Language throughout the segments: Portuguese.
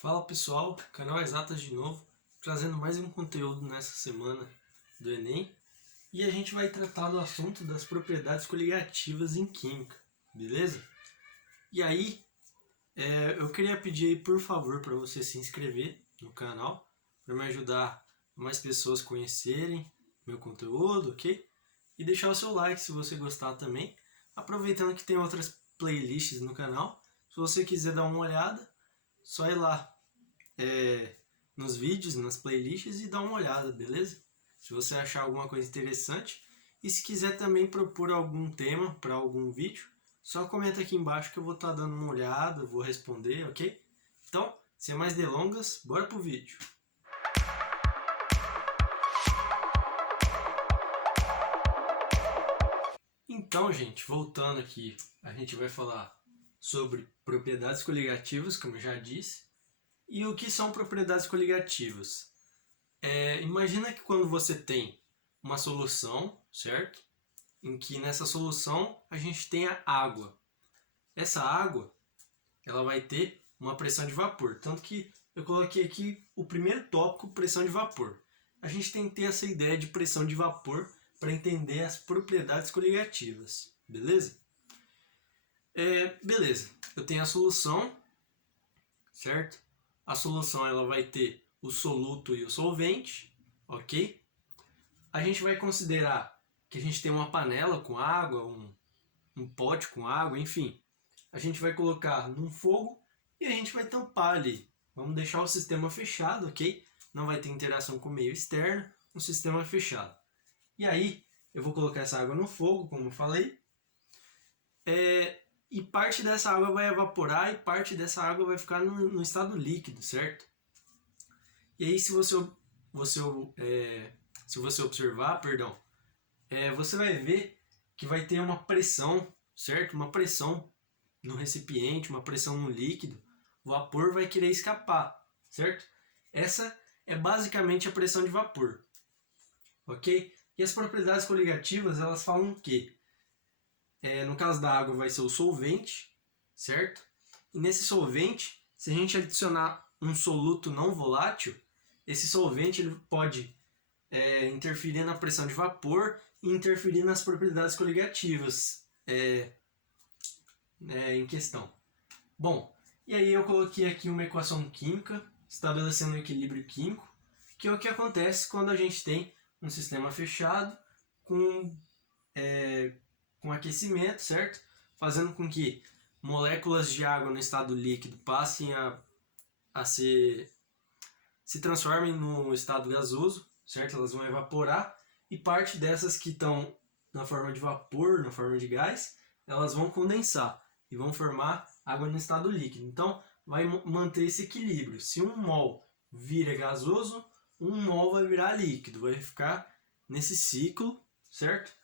Fala pessoal, canal Exatas de novo, trazendo mais um conteúdo nessa semana do Enem. E a gente vai tratar do assunto das propriedades coligativas em química, beleza? E aí, eu queria pedir aí, por favor, para você se inscrever no canal, para me ajudar mais pessoas a conhecerem meu conteúdo, ok? E deixar o seu like se você gostar também. Aproveitando que tem outras playlists no canal, se você quiser dar uma olhada, só ir lá nos vídeos, nas playlists e dar uma olhada, beleza? Se você achar alguma coisa interessante. E se quiser também propor algum tema para algum vídeo, só comenta aqui embaixo que eu vou estar dando uma olhada, vou responder, ok? Então, sem mais delongas, bora pro vídeo. Então, gente, voltando aqui, a gente vai falar sobre propriedades coligativas, como eu já disse. E o que são propriedades coligativas? Imagina que quando você tem uma solução, certo? Em que nessa solução a gente tem a água. Essa água, ela vai ter uma pressão de vapor. Tanto que eu coloquei aqui o primeiro tópico, pressão de vapor. A gente tem que ter essa ideia de pressão de vapor para entender as propriedades coligativas, beleza? Beleza, eu tenho a solução, certo? A solução ela vai ter o soluto e o solvente, ok? A gente vai considerar que a gente tem uma panela com água, um pote com água, enfim. A gente vai colocar num fogo e a gente vai tampar ali. Vamos deixar o sistema fechado, ok? Não vai ter interação com o meio externo, um sistema fechado. E aí, eu vou colocar essa água no fogo, como eu falei. E parte dessa água vai evaporar e parte dessa água vai ficar no estado líquido, certo? E aí, se você observar, você vai ver que vai ter uma pressão, certo? Uma pressão no recipiente, uma pressão no líquido. O vapor vai querer escapar, certo? Essa é basicamente a pressão de vapor, ok? E as propriedades coligativas, elas falam que no caso da água vai ser o solvente, certo? E nesse solvente, se a gente adicionar um soluto não volátil, esse solvente ele pode interferir na pressão de vapor e interferir nas propriedades coligativas em questão. Bom, e aí eu coloquei aqui uma equação química, estabelecendo um equilíbrio químico, que é o que acontece quando a gente tem um sistema fechado com aquecimento, certo? Fazendo com que moléculas de água no estado líquido passem se transformem no estado gasoso, certo? Elas vão evaporar e parte dessas que estão na forma de vapor, na forma de gás, elas vão condensar e vão formar água no estado líquido. Então, vai manter esse equilíbrio. Se um mol vira gasoso, um mol vai virar líquido, vai ficar nesse ciclo, certo?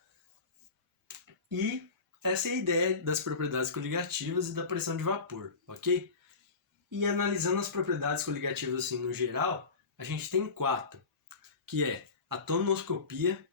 E essa é a ideia das propriedades coligativas e da pressão de vapor, ok? E analisando as propriedades coligativas assim no geral, a gente tem 4, que é a tonoscopia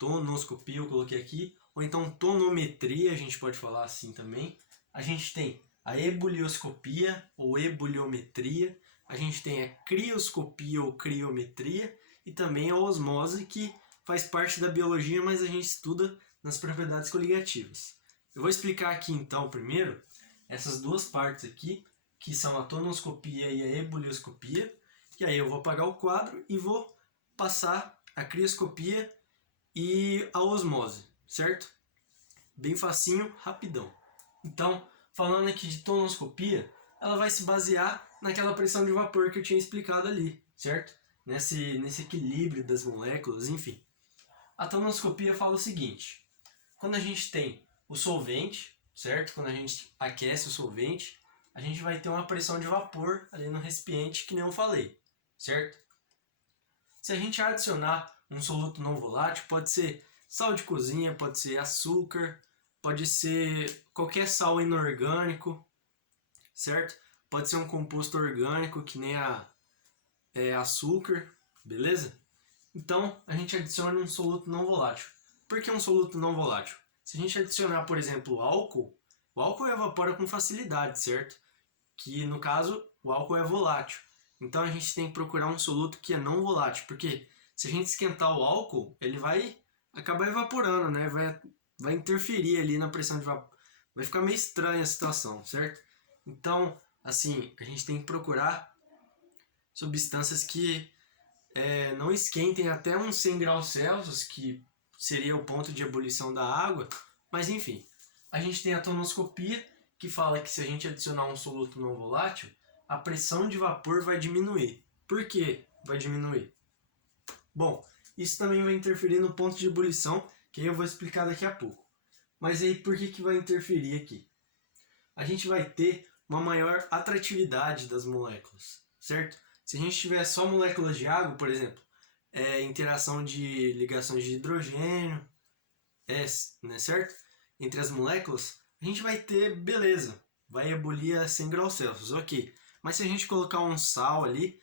eu coloquei aqui, ou então tonometria, a gente pode falar assim também. A gente tem a ebulioscopia ou ebuliometria, a gente tem a crioscopia ou criometria e também a osmose, que faz parte da biologia, mas a gente estuda nas propriedades coligativas. Eu vou explicar aqui então primeiro essas duas partes aqui, que são a tonoscopia e a ebulioscopia, e aí eu vou apagar o quadro e vou passar a crioscopia e a osmose, certo? Bem facinho, rapidão. Então, falando aqui de tonoscopia, ela vai se basear naquela pressão de vapor que eu tinha explicado ali, certo? Nesse equilíbrio das moléculas, enfim. A tonoscopia fala o seguinte: quando a gente tem o solvente, certo? Quando a gente aquece o solvente, a gente vai ter uma pressão de vapor ali no recipiente, que nem eu falei, certo? Se a gente adicionar um soluto não volátil, pode ser sal de cozinha, pode ser açúcar, pode ser qualquer sal inorgânico, certo? Pode ser um composto orgânico, que nem açúcar, beleza? Então, a gente adiciona um soluto não volátil. Por que um soluto não volátil? Se a gente adicionar, por exemplo, álcool, o álcool evapora com facilidade, certo? Que, no caso, o álcool é volátil. Então a gente tem que procurar um soluto que é não volátil, porque se a gente esquentar o álcool, ele vai acabar evaporando, né? Vai interferir ali na pressão de vapor. Vai ficar meio estranha a situação, certo? Então, assim, a gente tem que procurar substâncias que não esquentem até uns 100 graus Celsius, que seria o ponto de ebulição da água. Mas enfim, a gente tem a tonoscopia, que fala que se a gente adicionar um soluto não volátil, a pressão de vapor vai diminuir. Por que vai diminuir? Bom, isso também vai interferir no ponto de ebulição, que eu vou explicar daqui a pouco. Mas aí por que vai interferir aqui? A gente vai ter uma maior atratividade das moléculas, certo? Se a gente tiver só moléculas de água, por exemplo, interação de ligações de hidrogênio, né, certo? Entre as moléculas, a gente vai ter, beleza, vai ebulir a 100 graus Celsius, ok. Mas se a gente colocar um sal ali,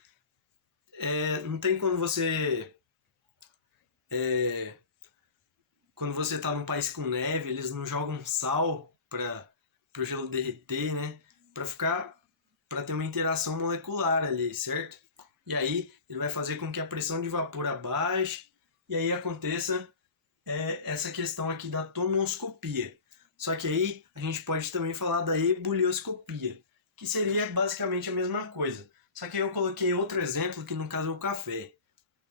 não tem quando você está num país com neve, eles não jogam sal para o gelo derreter, né? Para ter uma interação molecular ali, certo? E aí ele vai fazer com que a pressão de vapor abaixe e aí aconteça essa questão aqui da tonoscopia. Só que aí a gente pode também falar da ebulioscopia, que seria basicamente a mesma coisa. Só que aí eu coloquei outro exemplo, que no caso é o café.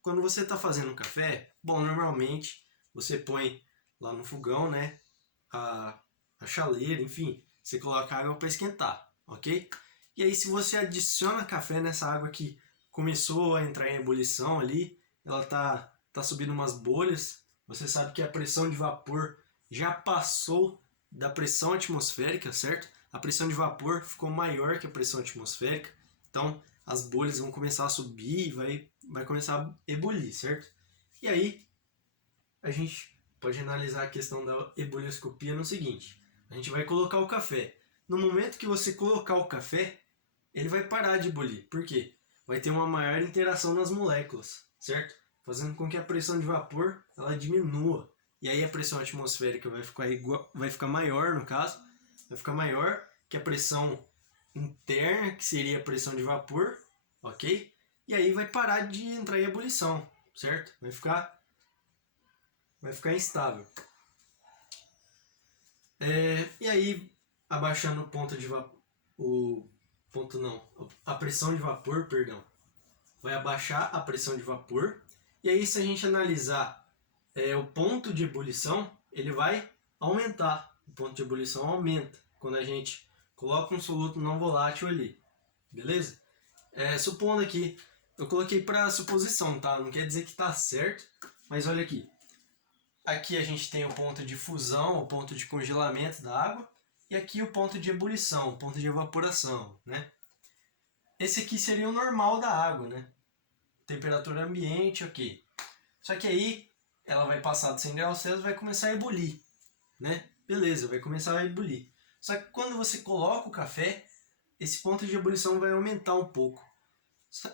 Quando você está fazendo um café, bom, normalmente você põe lá no fogão, né, a chaleira, enfim, você coloca água para esquentar, ok? E aí se você adiciona café nessa água que começou a entrar em ebulição ali, ela tá subindo umas bolhas, você sabe que a pressão de vapor já passou da pressão atmosférica, certo? A pressão de vapor ficou maior que a pressão atmosférica, então as bolhas vão começar a subir e vai começar a ebulir, certo? E aí a gente pode analisar a questão da ebulioscopia no seguinte: a gente vai colocar o café. No momento que você colocar o café, ele vai parar de ebulir. Por quê? Vai ter uma maior interação nas moléculas, certo? Fazendo com que a pressão de vapor ela diminua. E aí a pressão atmosférica vai ficar maior, no caso, vai ficar maior que a pressão interna, que seria a pressão de vapor, ok? E aí vai parar de entrar em ebulição, certo? Vai ficar instável. E aí, abaixando o ponto de vapor, a pressão de vapor, perdão, vai abaixar a pressão de vapor. E aí, se a gente analisar o ponto de ebulição, ele vai aumentar. O ponto de ebulição aumenta quando a gente coloca um soluto não volátil ali, beleza? Supondo aqui, eu coloquei para suposição, tá? Não quer dizer que está certo, mas olha aqui. Aqui a gente tem o ponto de fusão, o ponto de congelamento da água, e aqui o ponto de ebulição, o ponto de evaporação, né? Esse aqui seria o normal da água, né? Temperatura ambiente, ok. Só que aí ela vai passar de 100 graus Celsius e vai começar a ebulir, né? Beleza, vai começar a ebulir. Só que quando você coloca o café, esse ponto de ebulição vai aumentar um pouco.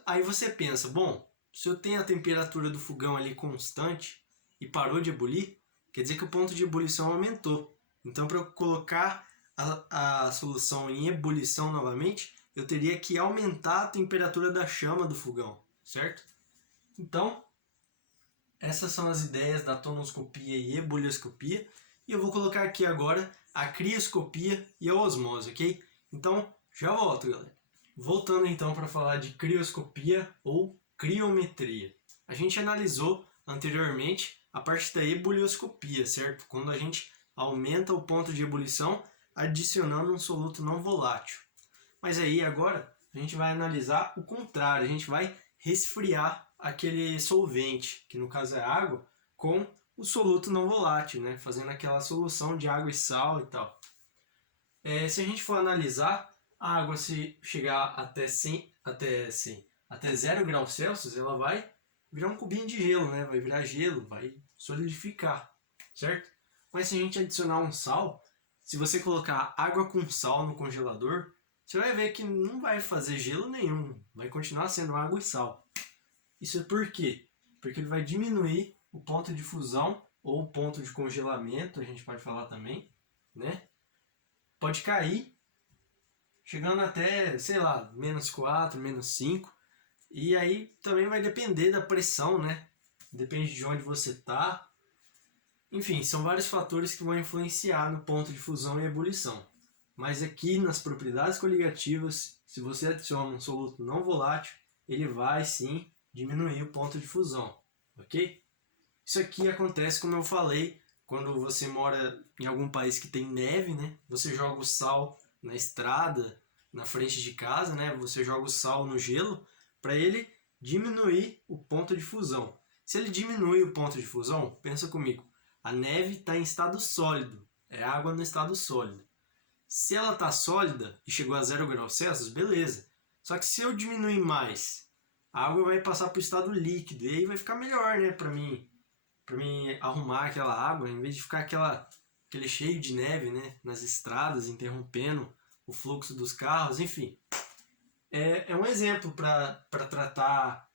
Aí você pensa, bom, se eu tenho a temperatura do fogão ali constante e parou de ebulir, quer dizer que o ponto de ebulição aumentou. Então, para eu colocar a solução em ebulição novamente, eu teria que aumentar a temperatura da chama do fogão, certo? Então, essas são as ideias da tonoscopia e ebulioscopia. E eu vou colocar aqui agora a crioscopia e a osmose, ok? Então, já volto, galera. Voltando então para falar de crioscopia ou criometria. A gente analisou anteriormente a parte da ebulioscopia, certo? Quando a gente aumenta o ponto de ebulição adicionando um soluto não volátil. Mas aí agora a gente vai analisar o contrário, a gente vai resfriar aquele solvente, que no caso é água, com o soluto não volátil, né? Fazendo aquela solução de água e sal e tal. Se a gente for analisar, a água, se chegar até 0 graus Celsius, ela vai virar um cubinho de gelo, né? Vai virar gelo, vai solidificar, certo? Mas se a gente adicionar um sal, se você colocar água com sal no congelador, você vai ver que não vai fazer gelo nenhum, vai continuar sendo água e sal. Isso é por quê? Porque ele vai diminuir o ponto de fusão ou o ponto de congelamento, a gente pode falar também, né? Pode cair, chegando até, sei lá, -4, -5. E aí também vai depender da pressão, né? Depende de onde você tá. Enfim, são vários fatores que vão influenciar no ponto de fusão e ebulição. Mas aqui nas propriedades coligativas, se você adiciona um soluto não volátil, ele vai sim diminuir o ponto de fusão, ok? Isso aqui acontece, como eu falei, quando você mora em algum país que tem neve, né? Você joga o sal na estrada, na frente de casa, né? Você joga o sal no gelo para ele diminuir o ponto de fusão. Se ele diminui o ponto de fusão, pensa comigo, a neve está em estado sólido, é água no estado sólido. Se ela está sólida e chegou a 0 graus Celsius, beleza. Só que se eu diminuir mais, a água vai passar para o estado líquido e aí vai ficar melhor, né, para mim arrumar aquela água, em vez de ficar aquele cheio de neve, né, nas estradas, interrompendo o fluxo dos carros, enfim. É um exemplo para tratar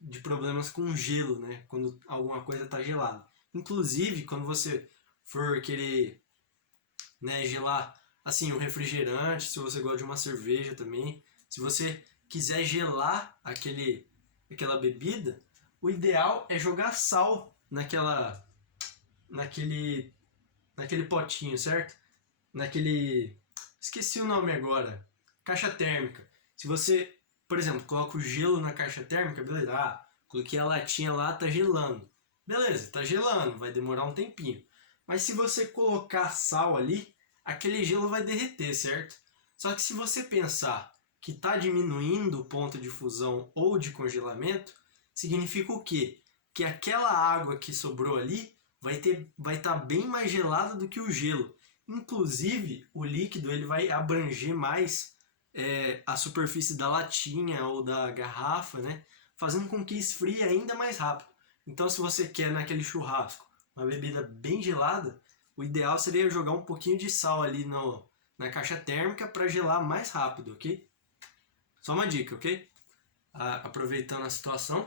de problemas com gelo, né, quando alguma coisa está gelada. Inclusive, quando você for querer, né, gelar assim um refrigerante, se você gosta de uma cerveja também, se você quiser gelar aquela bebida, o ideal é jogar sal naquele potinho, certo? Esqueci o nome agora, caixa térmica. Se você, por exemplo, coloca o gelo na caixa térmica, beleza, coloquei a latinha lá, tá gelando. Beleza, tá gelando, vai demorar um tempinho. Mas se você colocar sal ali, aquele gelo vai derreter, certo? Só que se você pensar que está diminuindo o ponto de fusão ou de congelamento, significa o quê? Que aquela água que sobrou ali vai estar bem mais gelada do que o gelo. Inclusive, o líquido ele vai abranger mais a superfície da latinha ou da garrafa, né? Fazendo com que esfrie ainda mais rápido. Então, se você quer naquele churrasco uma bebida bem gelada, o ideal seria jogar um pouquinho de sal ali na caixa térmica para gelar mais rápido, ok? Só uma dica, ok? Aproveitando a situação.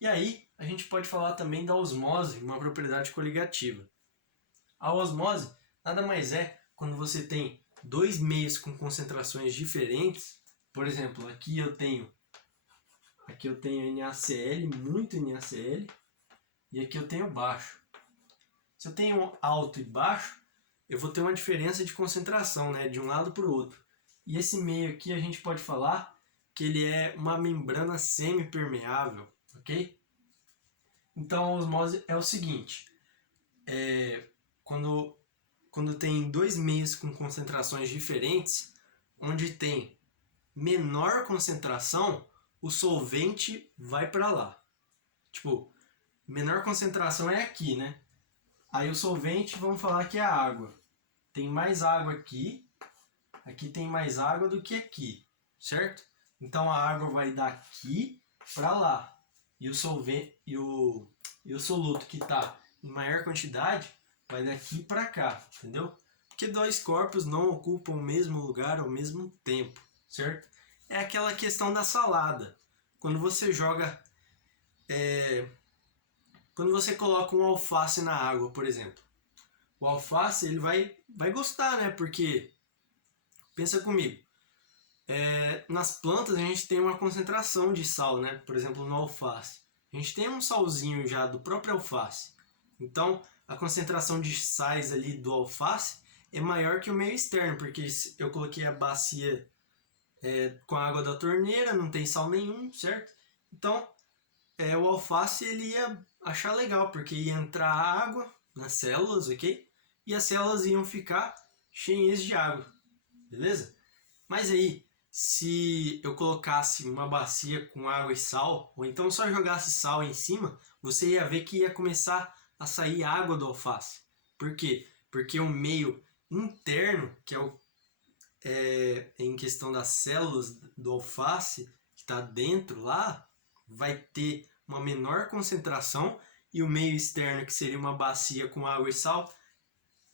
E aí, a gente pode falar também da osmose, uma propriedade coligativa. A osmose nada mais é quando você tem dois meios com concentrações diferentes. Por exemplo, aqui eu tenho NaCl, muito NaCl, e aqui eu tenho baixo. Se eu tenho alto e baixo, eu vou ter uma diferença de concentração, né, de um lado para o outro. E esse meio aqui a gente pode falar que ele é uma membrana semipermeável, ok? Então a osmose é o seguinte, quando tem dois meios com concentrações diferentes, onde tem menor concentração, o solvente vai para lá. Tipo, menor concentração é aqui, né? Aí o solvente, vamos falar que é a água. Tem mais água aqui, aqui tem mais água do que aqui, certo? Então a água vai daqui para lá. E o solvente e o soluto que está em maior quantidade vai daqui para cá, entendeu? Porque dois corpos não ocupam o mesmo lugar ao mesmo tempo, certo? É aquela questão da salada. Quando você joga quando você coloca um alface na água, por exemplo, o alface ele vai gostar, né? Porque, pensa comigo, nas plantas a gente tem uma concentração de sal, né? Por exemplo, no alface. A gente tem um salzinho já do próprio alface. Então, a concentração de sais ali do alface é maior que o meio externo, porque eu coloquei a bacia com a água da torneira, não tem sal nenhum, certo? Então, o alface ele ia achar legal, porque ia entrar água nas células, ok? E as células iam ficar cheias de água, beleza? Mas aí, se eu colocasse uma bacia com água e sal, ou então só jogasse sal em cima, você ia ver que ia começar a sair água do alface. Por quê? Porque o meio interno, que em questão das células do alface, que está dentro lá, vai ter uma menor concentração, e o meio externo, que seria uma bacia com água e sal,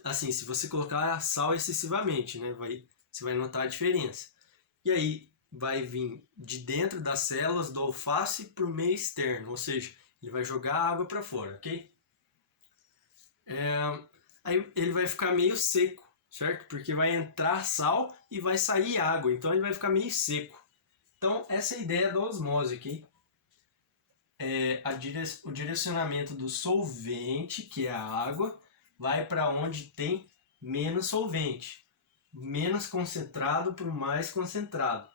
assim, se você colocar sal excessivamente, né, você vai notar a diferença. E aí vai vir de dentro das células do alface para o meio externo, ou seja, ele vai jogar a água para fora, ok? Aí ele vai ficar meio seco, certo? Porque vai entrar sal e vai sair água, então ele vai ficar meio seco. Então essa é a ideia da osmose aqui. O direcionamento do solvente, que é a água, vai para onde tem menos solvente. Menos concentrado para o mais concentrado.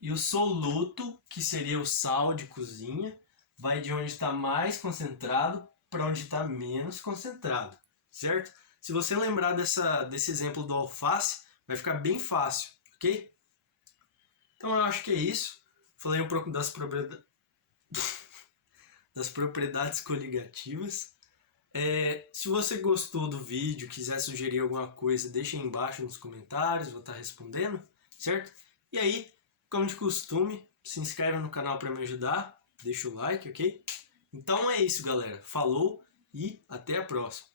E o soluto, que seria o sal de cozinha, vai de onde está mais concentrado para onde está menos concentrado, certo? Se você lembrar desse exemplo do alface, vai ficar bem fácil, ok? Então eu acho que é isso. Falei um pouco das propriedades coligativas. Se você gostou do vídeo, quiser sugerir alguma coisa, deixa aí embaixo nos comentários, vou estar respondendo, certo? E aí, como de costume, se inscreve no canal para me ajudar, deixa o like, ok? Então é isso, galera. Falou e até a próxima.